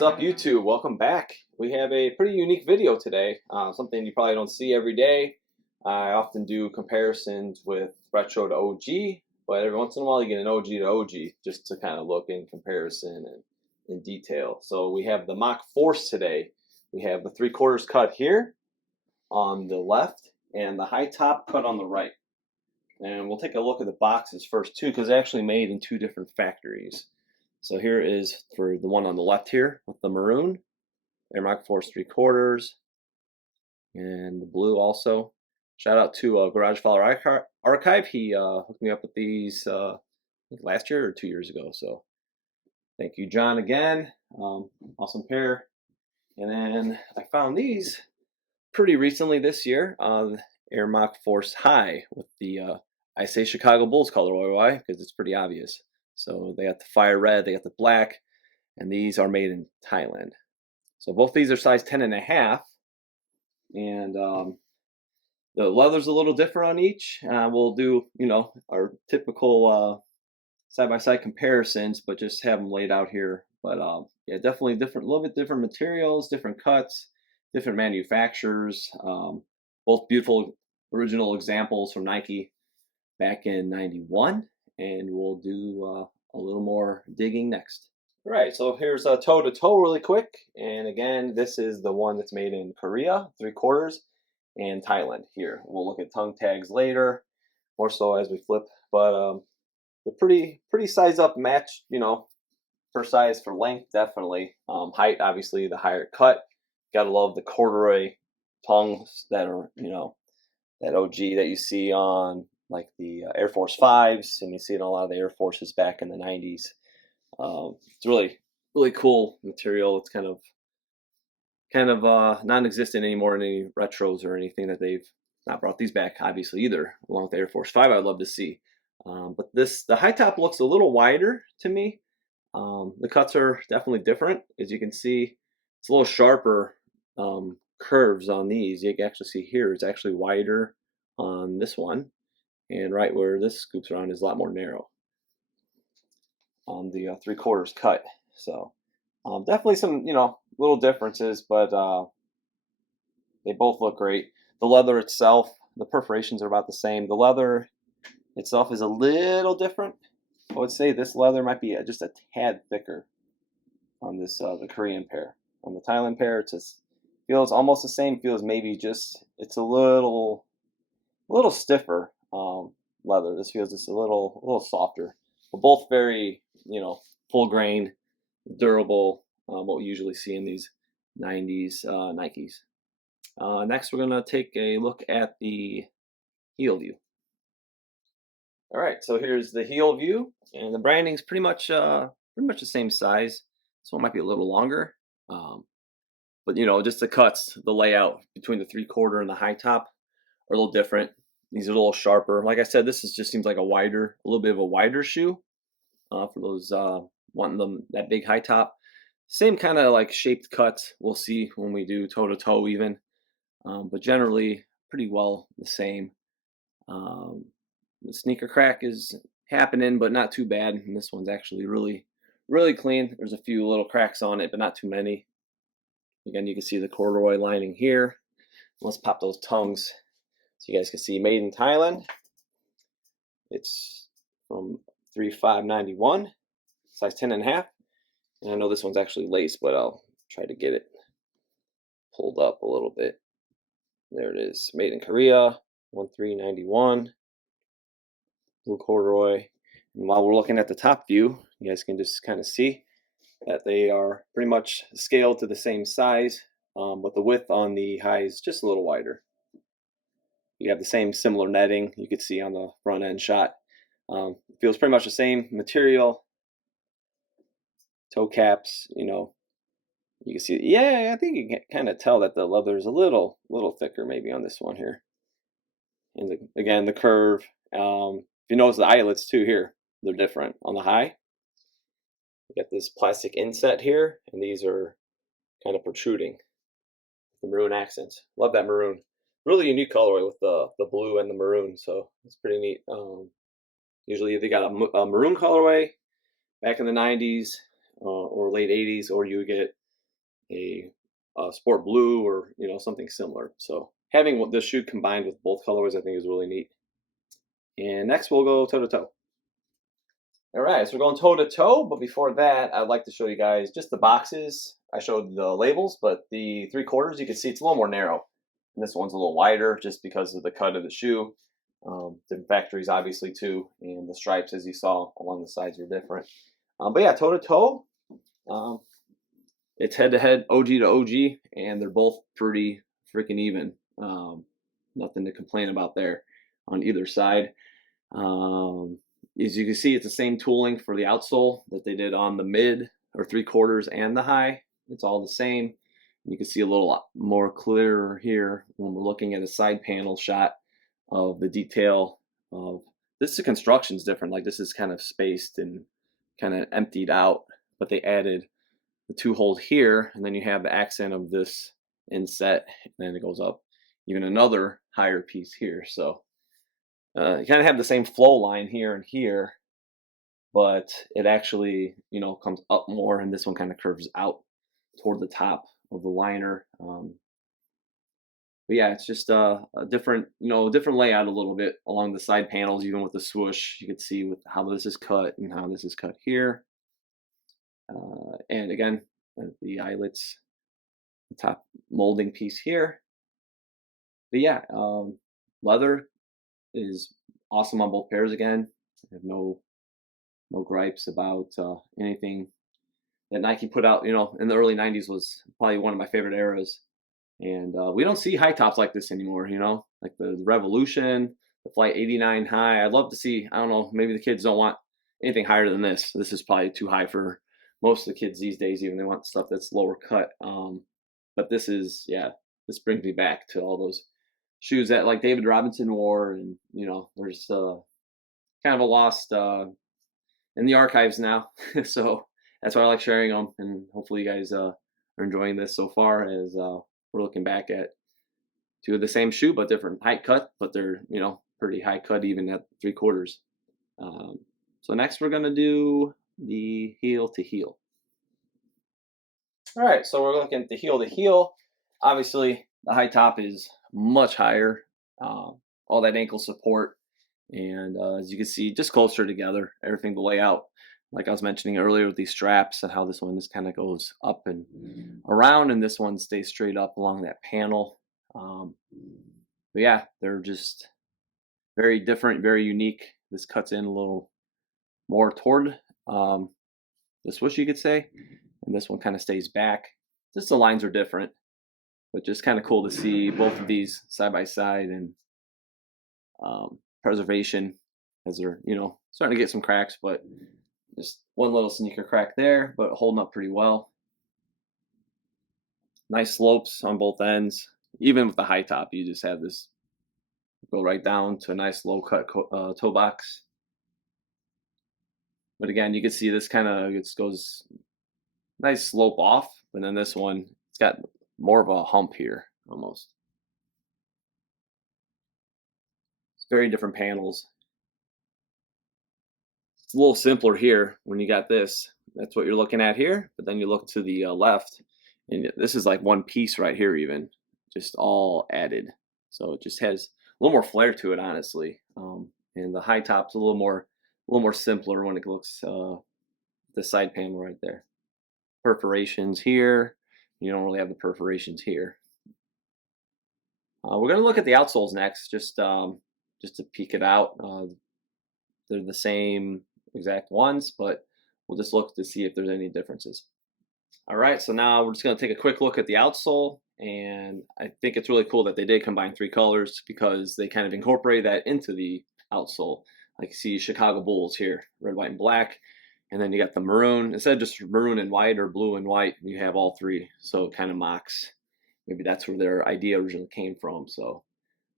What's up, YouTube? Welcome back. We have a pretty unique video today, something you probably don't see every day. I often do comparisons with retro to OG, but every once in a while you get an OG to OG just to kind of look in comparison and in detail. So we have the Mach Force today. We have the 3/4 cut here on the left and the high top cut on the right. And we'll take a look at the boxes first too, because they're actually made in two different factories. So here is for the one on the left here with the maroon, Air Mach Force 3/4, and the blue also. Shout out to Garage Follower Archive. He hooked me up with these I think last year or 2 years ago. So thank you, John, again. Awesome pair. And then I found these pretty recently this year on Air Mach Force High with the I say Chicago Bulls colorway. Why? Because it's pretty obvious. So they got the fire red, they got the black, and these are made in Thailand. So both these are size 10.5, and the leather's a little different on each. We'll do, our typical side-by-side comparisons, but just have them laid out here. But yeah, definitely different, a little bit different materials, different cuts, different manufacturers. Both beautiful original examples from Nike back in '91. And we'll do a little more digging next. All right, so here's a toe-to-toe really quick. And again, this is the one that's made in Korea, 3/4, and Thailand here. We'll look at tongue tags later, more so as we flip. But they're pretty size up match, per size for length, definitely. Height, obviously, the higher cut. Gotta love the corduroy tongues that are, that OG that you see on like the Air Force 5s, and you see it on a lot of the Air Forces back in the 90s. It's really cool material. It's kind of non-existent anymore in any retros or anything that they've not brought these back, obviously, either, along with the Air Force 5. I'd love to see. But the high top looks a little wider to me. The cuts are definitely different. As you can see, it's a little sharper curves on these. You can actually see here it's actually wider on this one. And right where this scoops around is a lot more narrow on the 3/4 cut. So definitely some, little differences, but they both look great. The leather itself, the perforations are about the same. The leather itself is a little different. I would say this leather might be just a tad thicker on this the Korean pair. On the Thailand pair, it just feels almost the same. Feels maybe just it's a little stiffer. Leather. This feels just a little softer, but both very, full grain, durable. What we usually see in these '90s Nikes. Next, we're gonna take a look at the heel view. All right, so here's the heel view, and the branding's pretty much the same size. This one might be a little longer, but just the cuts, the layout between the 3/4 and the high top are a little different. These are a little sharper. Like I said, this just seems like a little bit of a wider shoe for those wanting that big high top. Same kind of like shaped cuts we'll see when we do toe to toe even, but generally pretty well the same. The sneaker crack is happening, but not too bad. And this one's actually really clean. There's a few little cracks on it, but not too many. Again, you can see the corduroy lining here. Let's pop those tongues. So you guys can see made in Thailand. It's from 3/5/91, size 10.5. And I know this one's actually laced, but I'll try to get it pulled up a little bit. There it is, made in Korea, 1/3/91, blue corduroy. And while we're looking at the top view, you guys can just kind of see that they are pretty much scaled to the same size, but the width on the high is just a little wider. You have the same similar netting you could see on the front end shot. Feels pretty much the same material. Toe caps, you can see. Yeah, I think you can kind of tell that the leather is a little thicker maybe on this one here. And again, the curve. If you notice the eyelets too here, they're different. On the high, you got this plastic inset here, and these are kind of protruding. The maroon accents. Love that maroon. Really unique colorway with the blue and the maroon, so it's pretty neat. Usually they got a maroon colorway back in the 90s or late 80s, or you would get a sport blue or something similar. So having this shoe combined with both colorways, I think, is really neat. And next, we'll go toe to toe. All right, so we're going toe to toe, but before that, I'd like to show you guys just the boxes. I showed the labels, but the 3/4, you can see it's a little more narrow. And this one's a little wider just because of the cut of the shoe. Different factories, obviously, too, and the stripes, as you saw, along the sides were different. But yeah, toe to toe, it's head to head, OG to OG, and they're both pretty freaking even. Nothing to complain about there on either side. As you can see, it's the same tooling for the outsole that they did on the mid or 3/4 and the high. It's all the same. You can see a little more clearer here when we're looking at a side panel shot of the detail of this. The construction's different. Like, this is kind of spaced and kind of emptied out, but they added the 2 holes here, and then you have the accent of this inset, and then it goes up even another higher piece here. So you kind of have the same flow line here and here, but it actually, comes up more, and this one kind of curves out toward the top of the liner. But yeah, it's just a different, different layout a little bit along the side panels, even with the swoosh. You can see with how this is cut and how this is cut here. And again, the eyelets, the top molding piece here. But yeah, leather is awesome on both pairs. Again, I have no gripes about anything that Nike put out. In the early 90s was probably one of my favorite eras, and we don't see high tops like this anymore. Like the Revolution, the Flight 89 high. I'd love to see, I don't know, maybe the kids don't want anything higher than this. This is probably too high for most of the kids these days. Even they want stuff that's lower cut. But this is, yeah, this brings me back to all those shoes that like David Robinson wore, and there's kind of a lost in the archives now. So that's why I like sharing them, and hopefully you guys are enjoying this so far, as we're looking back at 2 of the same shoe but different height cut, but they're pretty high cut even at 3/4. So next we're gonna do the heel to heel. All right, so we're looking at the heel to heel. Obviously, the high top is much higher, all that ankle support, and as you can see, just closer together, everything, the layout, like I was mentioning earlier with these straps, and how this one just kind of goes up and around, and this one stays straight up along that panel. But yeah, they're just very different, very unique. This cuts in a little more toward the swoosh, you could say, and this one kind of stays back. Just the lines are different, but just kind of cool to see both of these side by side, and preservation, as they're starting to get some cracks, but just one little sneaker crack there, but holding up pretty well. Nice slopes on both ends. Even with the high top, you just have this go right down to a nice low cut toe box. But again, you can see this kind of goes nice slope off, but then this one, it's got more of a hump here almost. It's very different panels. It's a little simpler here when you got this. That's what you're looking at here, but then you look to the left, and this is like one piece right here, even just all added. So it just has a little more flair to it, honestly. And the high top's a little more simpler when it looks the side panel right there. Perforations here. You don't really have the perforations here. We're gonna look at the outsoles next, just to peek it out. They're the same exact ones, but we'll just look to see if there's any differences. All right, so now we're just going to take a quick look at the outsole, and I think it's really cool that they did combine 3 colors, because they kind of incorporate that into the outsole. Like you see Chicago Bulls here, red, white, and black, and then you got the maroon. Instead of just maroon and white or blue and white, you have all 3, so it kind of mocks. Maybe that's where their idea originally came from. So,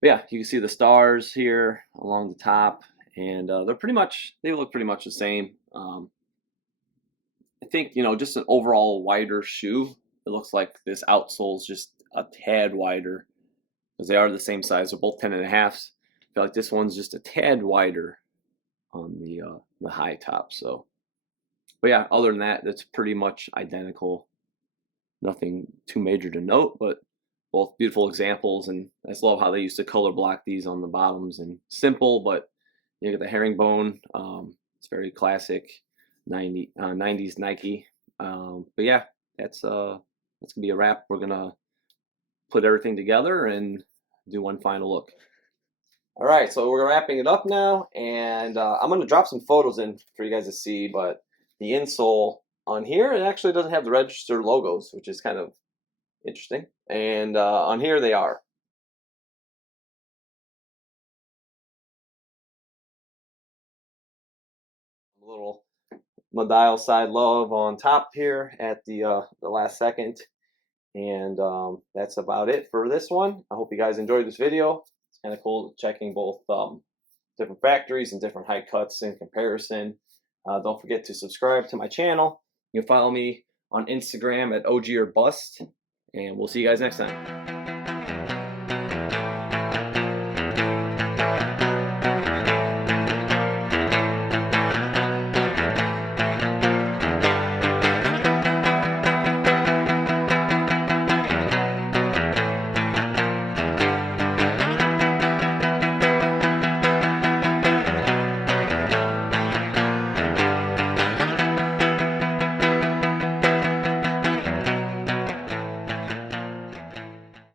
but yeah, you can see the stars here along the top, and they look pretty much the same. I think just an overall wider shoe. It looks like this outsole is just a tad wider, because they are the same size. They're both 10.5s. I feel like this one's just a tad wider on the high top. So, but yeah, other than that, that's pretty much identical nothing too major to note, but both beautiful examples. And I just love how they used to color block these on the bottoms, and simple, but you get the herringbone. It's very classic 90s Nike. But yeah, that's gonna be a wrap. We're gonna put everything together and do one final look. All right, so we're wrapping it up now, and I'm gonna drop some photos in for you guys to see. But the insole on here, it actually doesn't have the registered logos, which is kind of interesting. And on here they are. A little Medial side love on top here at the last second. And that's about it for this one. I hope you guys enjoyed this video. It's kind of cool checking both different factories and different height cuts in comparison. Don't forget to subscribe to my channel. You can follow me on Instagram at OG or Bust. And we'll see you guys next time.